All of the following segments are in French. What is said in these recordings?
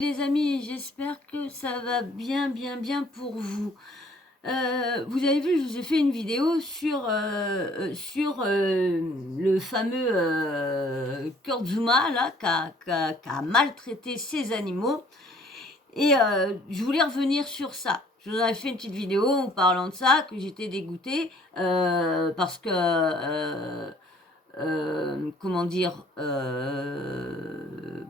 Les amis, j'espère que ça va bien pour vous. Vous avez vu, je vous ai fait une vidéo sur le fameux Kurt Zouma là, qui a maltraité ses animaux. Et je voulais revenir sur ça. Je vous avais fait une petite vidéo en parlant de ça, que j'étais dégoûtée parce que comment dire,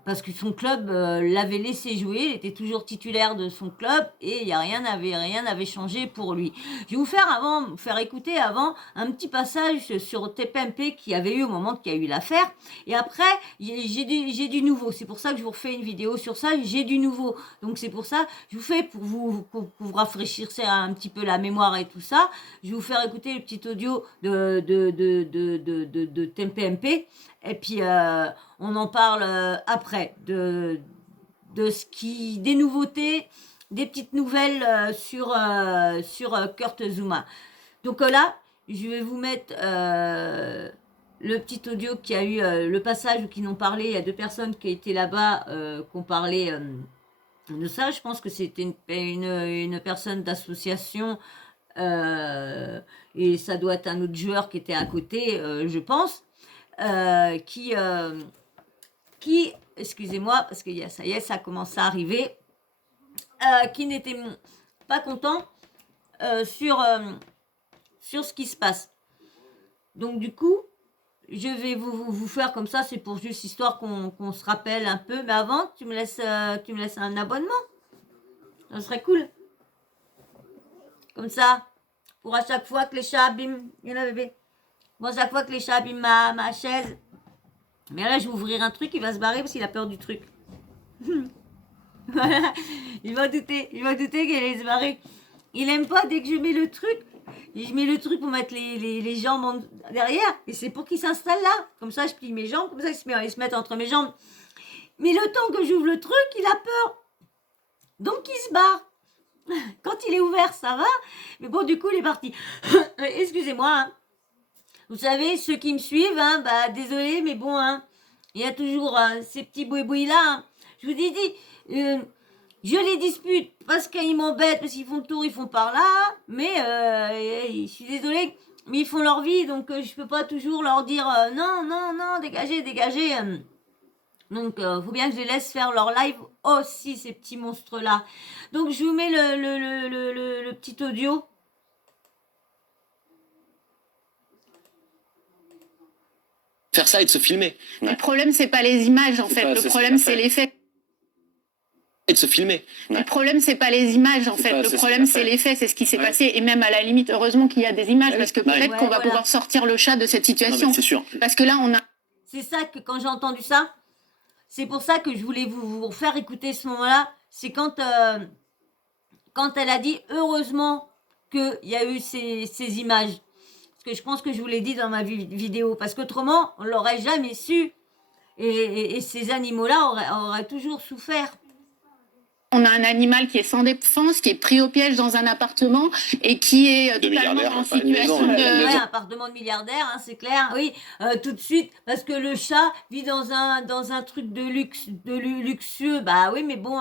parce que son club l'avait laissé jouer, il était toujours titulaire de son club et il y a rien n'avait changé pour lui. Je vais vous faire écouter avant un petit passage sur TPMP qu'il y avait eu au moment qu'il y a eu l'affaire, et après j'ai du nouveau. C'est pour ça que je vous refais une vidéo sur ça. J'ai du nouveau, donc c'est pour ça je vous fais pour vous rafraîchir un petit peu la mémoire et tout ça. Je vais vous faire écouter le petit audio de TPMP et puis on en parle après des nouveautés, des petites nouvelles sur Kurt Zouma. Donc là, je vais vous mettre le petit audio qui a eu le passage où qui n'ont parlé. Il y a deux personnes qui étaient là-bas qui ont parlé de ça. Je pense que c'était une personne d'association et ça doit être un autre joueur qui était à côté, je pense, qui, excusez-moi, parce que ça y est, ça commence à arriver, qui n'était pas content sur ce qui se passe. Donc du coup, je vais vous faire comme ça, c'est pour juste histoire qu'on se rappelle un peu. Mais avant, tu me laisses un abonnement. Ça serait cool. Comme ça, pour à chaque fois que les chats abîment, il y en a bébé. Pour à chaque fois que les chats abîment ma chaise. Mais là, je vais ouvrir un truc, il va se barrer parce qu'il a peur du truc. Voilà, il va douter qu'il allait se barrer. Il aime pas dès que je mets le truc. Je mets le truc pour mettre les jambes derrière. Et c'est pour qu'il s'installe là. Comme ça, je plie mes jambes. Comme ça, il se met entre mes jambes. Mais le temps que j'ouvre le truc, il a peur. Donc, il se barre. Quand il est ouvert, ça va. Mais bon, du coup, il est parti. Excusez-moi. Hein. Vous savez, ceux qui me suivent, hein, bah, désolé, mais bon, hein, il y a toujours ces petits boui-boui-là. Hein. Je vous ai dit, je les dispute parce qu'ils m'embêtent, parce qu'ils font le tour, ils font par là, mais je suis désolée, mais ils font leur vie, donc je peux pas toujours leur dire non, dégagez. Donc, faut bien que je les laisse faire leur live aussi, ces petits monstres-là. Donc, je vous mets le petit audio. Faire ça et de se filmer. Ouais. Le problème, c'est pas les images, en fait. Le problème, c'est l'effet. Et de se filmer. Ouais. Le problème, c'est pas les images, en fait. Le problème, c'est l'effet, c'est ce qui s'est passé. Et même à la limite, heureusement qu'il y a des images, parce que peut-être qu'on va pouvoir sortir le chat de cette situation. C'est sûr. Parce que là, on a... C'est ça que quand j'ai entendu ça, c'est pour ça que je voulais vous faire écouter ce moment-là. C'est quand elle a dit heureusement qu'il y a eu ces images. Parce que je pense que je vous l'ai dit dans ma vidéo. Parce qu'autrement, on l'aurait jamais su. Et ces animaux-là auraient toujours souffert. On a un animal qui est sans défense, qui est pris au piège dans un appartement et qui est totalement en situation de... Ouais, un appartement de milliardaire, hein, c'est clair, oui, tout de suite, parce que le chat vit dans un truc de luxueux, bah oui, mais bon,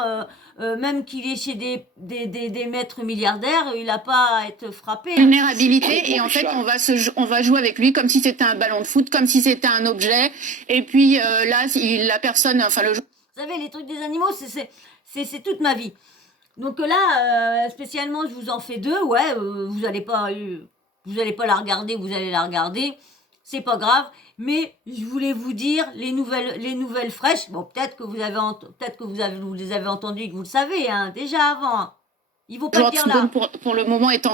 même qu'il est chez des maîtres milliardaires, il n'a pas à être frappé. Hein. Vulnérabilité, et en fait, on va jouer avec lui comme si c'était un ballon de foot, comme si c'était un objet, et puis là, la personne, enfin le... Vous savez, les trucs des animaux, c'est toute ma vie. Donc là, spécialement, je vous en fais deux. Ouais, vous allez pas la regarder, vous allez la regarder. C'est pas grave. Mais je voulais vous dire les nouvelles fraîches. Bon, peut-être que vous les avez entendues et que vous le savez, hein, déjà avant. Hein. Ils vont pas le dire là. Pour le moment est en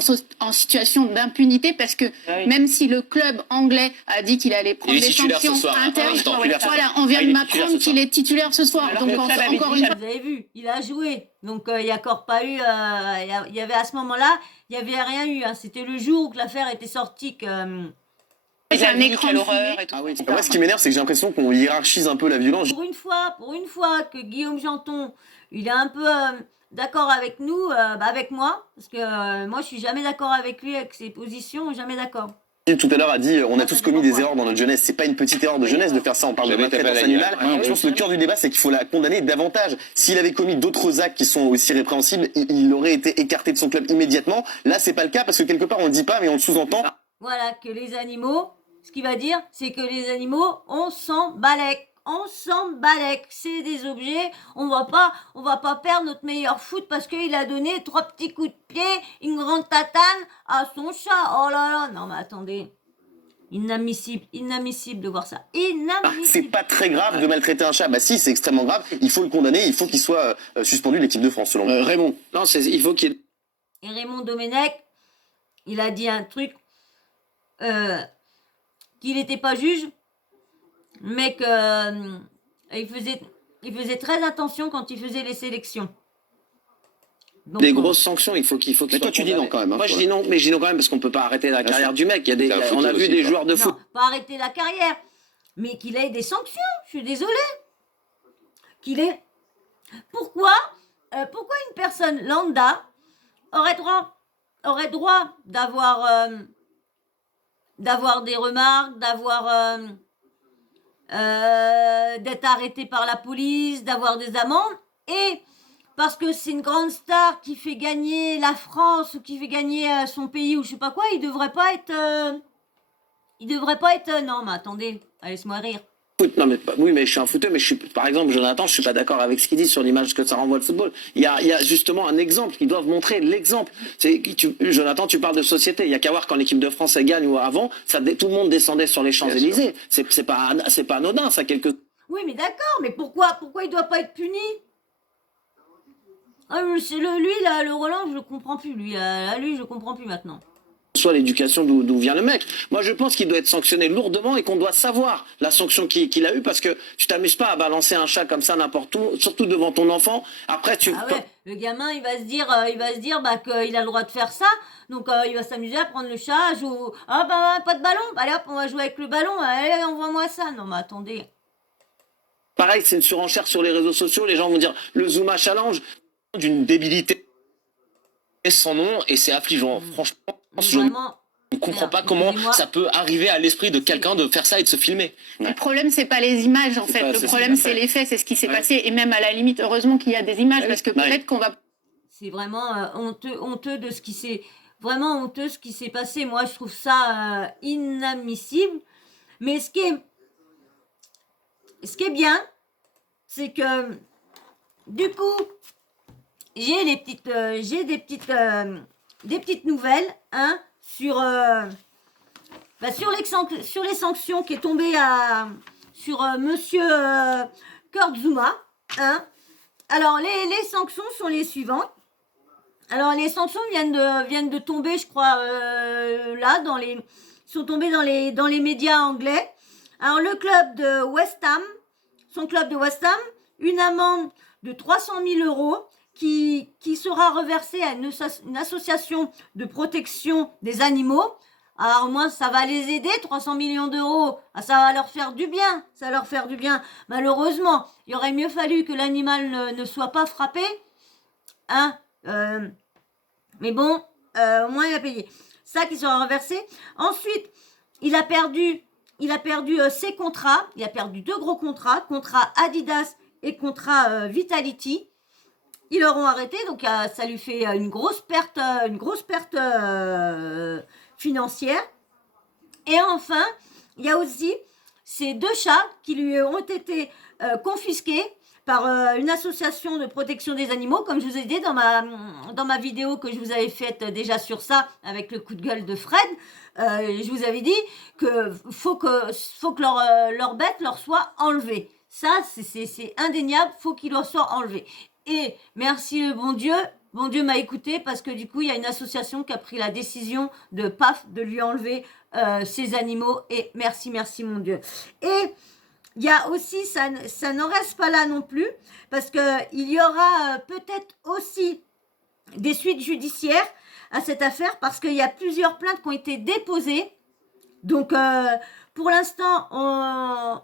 situation d'impunité parce que même si le club anglais a dit qu'il allait prendre des sanctions internes, voilà, on vient de m'apprendre qu'il est titulaire ce soir. Donc encore une fois, vous avez vu, il a joué. Donc il y a encore pas eu, il y avait à ce moment-là, il y avait rien eu. Hein. C'était le jour où l'affaire était sortie que. J'ai un écran d'horreur et tout. Ah oui. Moi, ce qui m'énerve, c'est que j'ai l'impression qu'on hiérarchise un peu la violence. Pour une fois que Guillaume Janton, il est un peu d'accord avec nous, avec moi, parce que moi je suis jamais d'accord avec lui, avec ses positions, jamais d'accord. tout à l'heure a dit on a tous commis des erreurs dans notre jeunesse. C'est pas une petite erreur de jeunesse de faire ça. On parle de maltraitance animale. Je pense que le cœur du débat, c'est qu'il faut la condamner davantage. S'il avait commis d'autres actes qui sont aussi répréhensibles, il aurait été écarté de son club immédiatement. Là, c'est pas le cas parce que quelque part on le dit pas, mais on le sous-entend. Voilà, que les animaux, ce qu'il va dire, c'est que les animaux, on s'en balèque. On s'en balèque, c'est des objets, on va pas perdre notre meilleur foot parce qu'il a donné 3 petits coups de pied, une grande tatane à son chat. Oh là là, non mais attendez, inadmissible de voir ça, inadmissible. C'est pas très grave de maltraiter un chat, bah si, c'est extrêmement grave, il faut le condamner, il faut qu'il soit suspendu de l'équipe de France selon moi. Raymond, non, il faut qu'il... Et Raymond Domenech, il a dit un truc, qu'il n'était pas juge, mais qu'il faisait très attention quand il faisait les sélections. Donc, des grosses sanctions, il faut qu'il mais toi tu dis non quand même. Moi je dis non, mais je dis non quand même parce qu'on peut pas arrêter la carrière du mec. On a vu des joueurs de foot. Non, pas arrêter la carrière, mais qu'il ait des sanctions. Je suis désolée. Pourquoi une personne lambda aurait droit d'avoir des remarques, d'être arrêté par la police, d'avoir des amendes, et parce que c'est une grande star qui fait gagner la France ou qui fait gagner son pays ou je sais pas quoi, il devrait pas être non mais attendez, laisse-moi rire. Non mais oui, mais je suis un footeux, mais par exemple Jonathan, je suis pas d'accord avec ce qu'il dit sur l'image que ça renvoie le football. Il y a justement un exemple, ils doivent montrer l'exemple. Jonathan, tu parles de société, il y a qu'à voir quand l'équipe de France elle gagne ou avant, tout le monde descendait sur les Champs-Élysées. C'est pas anodin ça Oui mais d'accord, mais pourquoi il doit pas être puni? Lui là, le Roland, je le comprends plus, lui je comprends plus maintenant. Soit l'éducation d'où vient le mec. Moi, je pense qu'il doit être sanctionné lourdement et qu'on doit savoir la sanction qu'il a eue parce que tu t'amuses pas à balancer un chat comme ça n'importe où, surtout devant ton enfant. Après, le gamin, il va se dire bah, qu'il a le droit de faire ça, donc il va s'amuser à prendre le chat, à jouer. Ah bah pas de ballon, allez hop, on va jouer avec le ballon, allez, envoie-moi ça. Non mais attendez. Pareil, c'est une surenchère sur les réseaux sociaux, les gens vont dire le Zuma Challenge, d'une débilité sans nom et c'est affligeant. Franchement, je ne comprends pas comment ça peut arriver à l'esprit de quelqu'un de faire ça et de se filmer. Le problème, c'est pas les images, en fait. Le problème, c'est les faits, c'est ce qui s'est passé. Et même à la limite, heureusement qu'il y a des images, parce que peut-être qu'on va... C'est vraiment honteux de ce qui s'est... Vraiment honteux ce qui s'est passé. Moi, je trouve ça inadmissible. Mais ce qui est bien, c'est que, du coup, j'ai des petites nouvelles, hein, sur les sanctions qui est tombées sur monsieur Kurt Zouma, hein. Alors les sanctions sont les suivantes. Alors les sanctions viennent de tomber, je crois, sont tombées dans les médias anglais. Alors le club de West Ham, une amende de 300 000 € qui sera reversée à une association de protection des animaux. Alors au moins ça va les aider, 300 millions d'euros, ça va leur faire du bien, Malheureusement, il aurait mieux fallu que l'animal ne soit pas frappé, hein. Mais bon, au moins il a payé. Ça qui sera reversé. Ensuite, il a perdu ses contrats. Il a perdu 2 gros contrat Adidas et contrat Vitality. Ils l'auront arrêté, donc ça lui fait une grosse perte financière. Et enfin, il y a aussi ces 2 chats qui lui ont été confisqués par une association de protection des animaux, comme je vous ai dit dans ma vidéo que je vous avais faite déjà sur ça, avec le coup de gueule de Fred. Je vous avais dit que faut que leur bête leur soit enlevée. Ça, c'est indéniable, faut qu'il leur soit enlevé. Et merci le bon Dieu m'a écouté parce que du coup, il y a une association qui a pris la décision de lui enlever ces animaux. Et merci mon Dieu. Et il y a aussi, ça n'en reste pas là non plus, parce qu'il y aura peut-être aussi des suites judiciaires à cette affaire, parce qu'il y a plusieurs plaintes qui ont été déposées. Donc, pour l'instant, on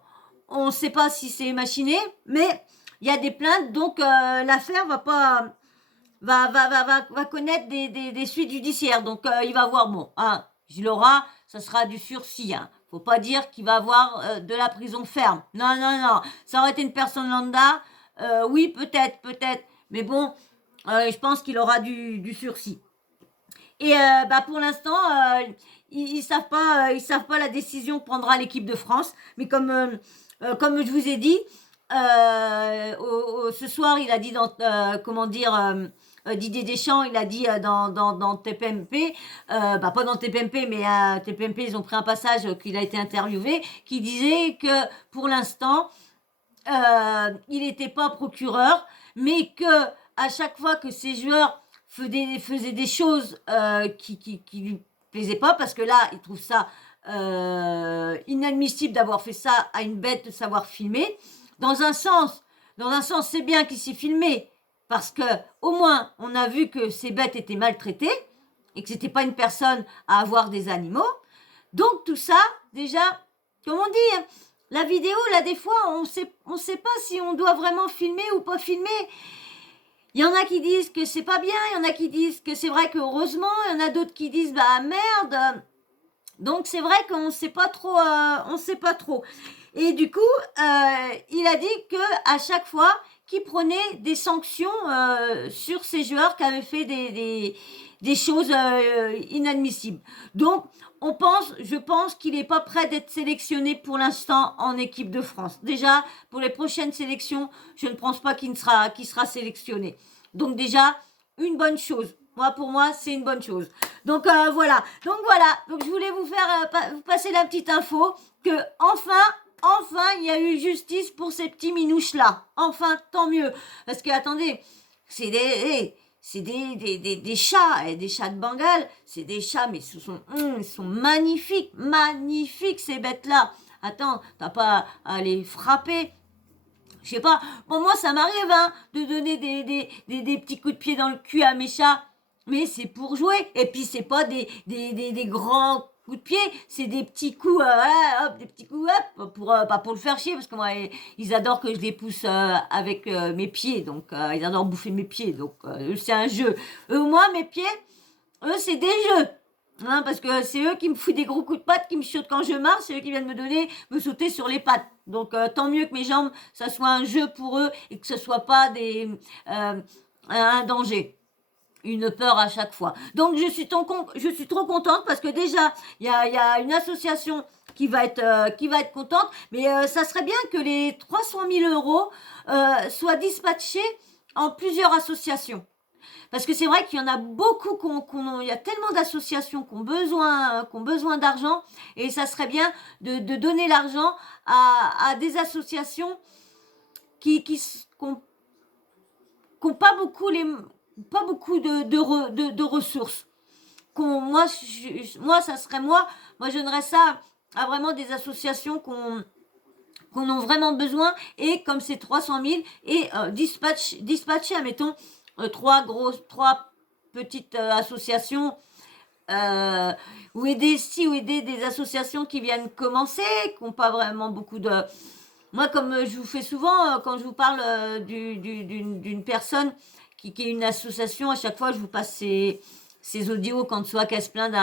ne sait pas si c'est machiné, mais il y a des plaintes, donc l'affaire va connaître des suites judiciaires. Donc, il va voir, bon, il aura, ça sera du sursis. Hein. Faut pas dire qu'il va avoir de la prison ferme. Non, non, non. Ça aurait été une personne lambda. Oui, peut-être. Mais bon, je pense qu'il aura du sursis. Et pour l'instant, ils savent pas la décision que prendra l'équipe de France. Mais comme je vous ai dit, ce soir, il a dit dans Didier Deschamps, il a dit dans TPMP, pas dans TPMP, mais à TPMP, ils ont pris un passage qu'il a été interviewé, qui disait que pour l'instant, il n'était pas procureur, mais que à chaque fois que ces joueurs faisaient des choses qui lui plaisaient pas, parce que là, il trouve ça inadmissible d'avoir fait ça à une bête de savoir filmer. Dans un sens, c'est bien qu'il s'est filmé, parce que au moins, on a vu que ces bêtes étaient maltraitées et que c'était pas une personne à avoir des animaux. Donc tout ça, déjà, comme on dit, hein, la vidéo, là, des fois, on sait pas si on doit vraiment filmer ou pas filmer. Il y en a qui disent que c'est pas bien, il y en a qui disent que c'est vrai que heureusement, il y en a d'autres qui disent bah merde. Donc c'est vrai qu'on sait pas trop, Et du coup, il a dit que à chaque fois qu'il prenait des sanctions sur ces joueurs qui avaient fait des choses inadmissibles. Donc je pense qu'il n'est pas prêt d'être sélectionné pour l'instant en équipe de France. Déjà, pour les prochaines sélections, je ne pense pas qu'il sera sélectionné. Donc déjà, une bonne chose. Pour moi, c'est une bonne chose. Donc voilà. Donc je voulais vous passer la petite info que enfin, il y a eu justice pour ces petits minouches-là. Enfin, tant mieux. Parce que, attendez, c'est des chats, des chats de Bengale. C'est des chats, mais ils sont magnifiques, ces bêtes-là. Attends, t'as pas à les frapper. Je sais pas, bon, moi, ça m'arrive, hein, de donner des petits coups de pied dans le cul à mes chats. Mais c'est pour jouer. Et puis, c'est pas des grands coups de pied, c'est des petits coups, des petits coups, pas pour le faire chier, parce que moi, ils adorent que je les pousse avec mes pieds, donc ils adorent bouffer mes pieds, donc c'est un jeu. Moi, mes pieds, c'est des jeux. Hein, parce que c'est eux qui me foutent des gros coups de patte, qui me chiotent quand je marche, c'est eux qui viennent me sauter sur les pattes. Donc tant mieux que mes jambes, ça soit un jeu pour eux et que ce soit pas un danger. Une peur à chaque fois. Donc je suis trop contente parce que déjà il y a une association qui va être contente, mais ça serait bien que les 300 000 euros soient dispatchés en plusieurs associations. Parce que c'est vrai qu'il y en a beaucoup, il y a tellement d'associations qui ont besoin d'argent, et ça serait bien de donner l'argent à des associations qui n'ont pas beaucoup de ressources. Moi, ça serait moi je donnerais ça à vraiment des associations qu'on a vraiment besoin, et comme c'est 300 000, et dispatcher, admettons, trois petites associations, ou aider des associations qui viennent commencer, qui n'ont pas vraiment beaucoup de... Moi, comme je vous fais souvent, quand je vous parle d'une personne qui est une association, à chaque fois, je vous passe ces audios quand soit qu'elle se plaint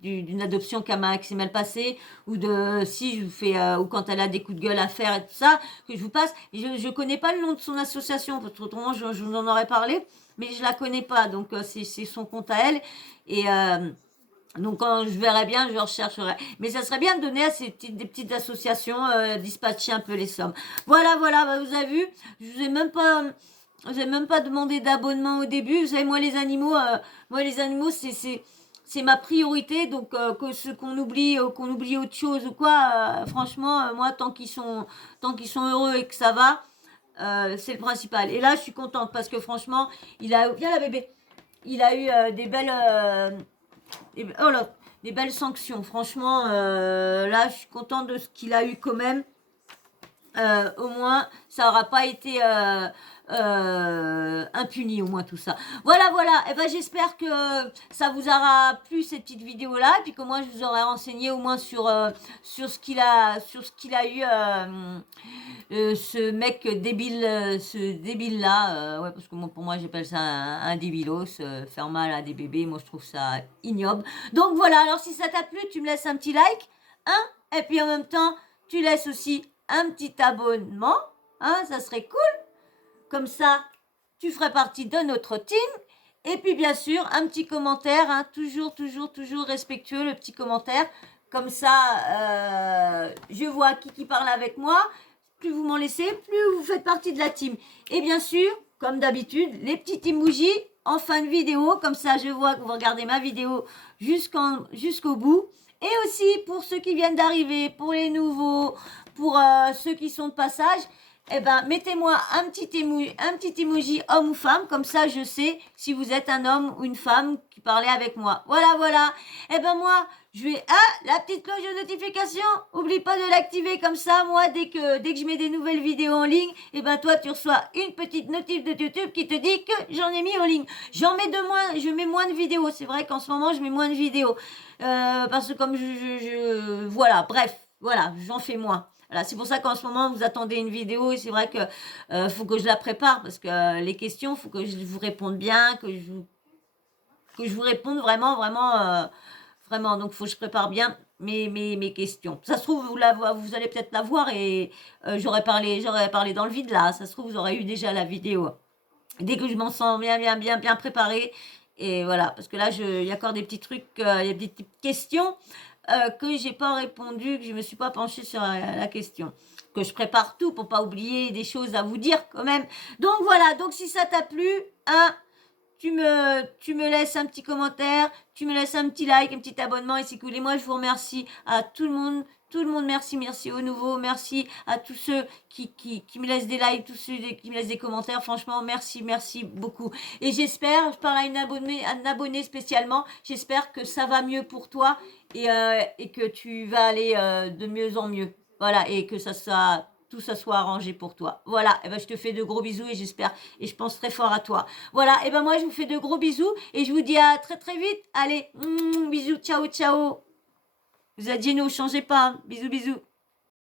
d'une adoption qui s'est mal passée, ou je vous fais, ou quand elle a des coups de gueule à faire et tout ça, que je vous passe. Je connais pas le nom de son association, parce que autrement je vous en aurais parlé, mais je la connais pas, donc c'est son compte à elle, et donc quand je verrai bien, je rechercherai. Mais ça serait bien de donner à des petites associations, dispatcher un peu les sommes. Voilà, vous avez vu, je vous ai même pas demandé d'abonnement au début. Vous savez, moi les animaux, c'est ma priorité. Donc qu'on oublie autre chose ou quoi, franchement, moi tant qu'ils sont heureux et que ça va, c'est le principal. Et là, je suis contente parce que franchement, viens la bébé, il a eu des belles sanctions. Franchement, là, je suis contente de ce qu'il a eu quand même. Au moins, ça n'aura pas été impuni au moins tout ça. Voilà. Et ben j'espère que ça vous aura plu cette petite vidéo là, et puis que moi je vous aurai renseigné au moins sur ce qu'il a eu ce mec débile, ce débile là. Ouais, parce que pour moi j'appelle ça un débilos, faire mal à des bébés. Moi je trouve ça ignoble. Donc voilà. Alors si ça t'a plu, tu me laisses un petit like, hein, et puis en même temps tu laisses aussi un petit abonnement, hein, ça serait cool. Comme ça, tu ferais partie de notre team. Et puis, bien sûr, un petit commentaire, hein, toujours respectueux, le petit commentaire. Comme ça, je vois qui parle avec moi. Plus vous m'en laissez, plus vous faites partie de la team. Et bien sûr, comme d'habitude, les petits emojis en fin de vidéo. Comme ça, je vois que vous regardez ma vidéo jusqu'au bout. Et aussi, pour ceux qui viennent d'arriver, pour les nouveaux, pour ceux qui sont de passage, eh ben, mettez-moi un petit emoji homme ou femme, comme ça je sais si vous êtes un homme ou une femme qui parlait avec moi. Voilà. Eh ben moi, je vais... Ah, la petite cloche de notification, oublie pas de l'activer, comme ça, moi, dès que je mets des nouvelles vidéos en ligne, eh ben toi, tu reçois une petite notif de YouTube qui te dit que j'en ai mis en ligne. Je mets moins de vidéos, c'est vrai qu'en ce moment, je mets moins de vidéos. Parce que comme voilà, bref, voilà, j'en fais moins. Voilà, c'est pour ça qu'en ce moment, vous attendez une vidéo et c'est vrai que faut que je la prépare parce que les questions, faut que je vous réponde bien, que je vous réponde vraiment. Donc, faut que je prépare bien mes questions. Ça se trouve, vous allez peut-être la voir et j'aurais parlé dans le vide là. Ça se trouve, vous aurez eu déjà la vidéo. Dès que je m'en sens bien préparée. Et voilà, parce que là, il y a encore des petits trucs, il y a des petites questions que j'ai pas répondu, que je me suis pas penchée sur la question. Que je prépare tout pour pas oublier des choses à vous dire quand même. Donc voilà, donc si ça t'a plu, hein, tu me laisses un petit commentaire, tu me laisses un petit like, un petit abonnement et c'est cool. Et moi, je vous remercie à tout le monde. Tout le monde, merci aux nouveaux, merci à tous ceux qui me laissent des likes, tous ceux qui me laissent des commentaires. Franchement, merci beaucoup. Et j'espère, je parle à un abonné spécialement, j'espère que ça va mieux pour toi et que tu vas aller de mieux en mieux. Voilà, et que tout ça soit arrangé pour toi. Voilà, et ben je te fais de gros bisous et j'espère, et je pense très fort à toi. Voilà, et ben moi je vous fais de gros bisous et je vous dis à très vite. Allez, bisous, ciao. Vous êtes géniaux, changez pas. Bisous.